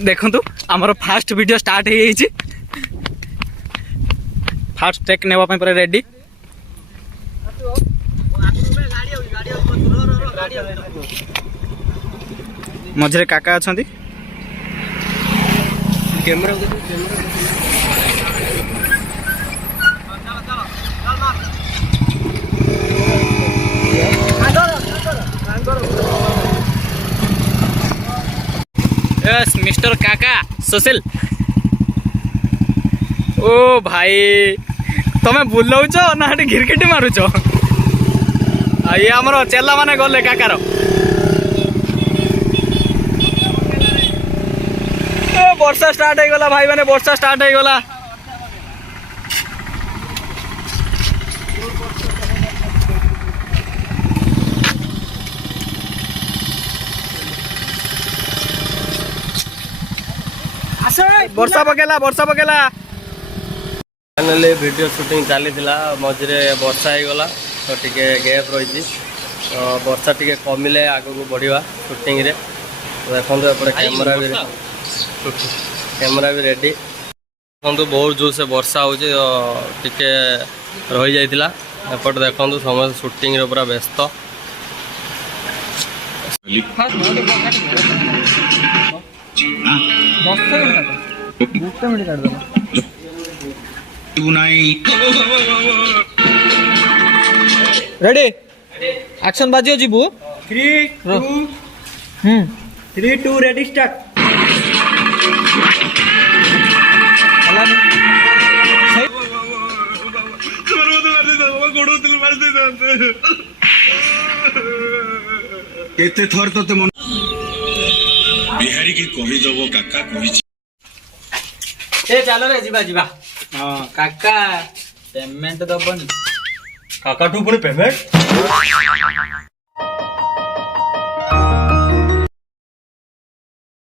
देखु आमर fast video start हो फास्ट टेक नेवाई पूरा रेडी मझे काका अच्छा यस मिस्टर काका सुशील ओ भाई तमें बुलाऊच ना हटी घिरकिटी मारुच ये आमर चेला माने गले काकार वर्षा स्टार्ट हो गला भाई माने वर्षा स्टार्ट हो गला वर्षा पकेला फाइनली वीडियो शूटिंग चली मझे वर्षा हो गला तो टिके गैप रही तो वर्षा टिके कमिले आग को बढ़िया शूटिंग रे तो देखो एपटे कैमरा भी रेडी देखो बहुत जोर से वर्षा हो टिके रही जाइतिला एपटे देखो समस्त शूटिंग रे पूरा व्यस्त रेडी एक्शन बाजियो जीबू 3 2 रेडी स्टार्ट केते थर तो मन बिहारी की कहि दबो काका कहि ए चलो रे जीवा जीवा हां काका पेमेंट दबन काका तू पुणी पेमेंट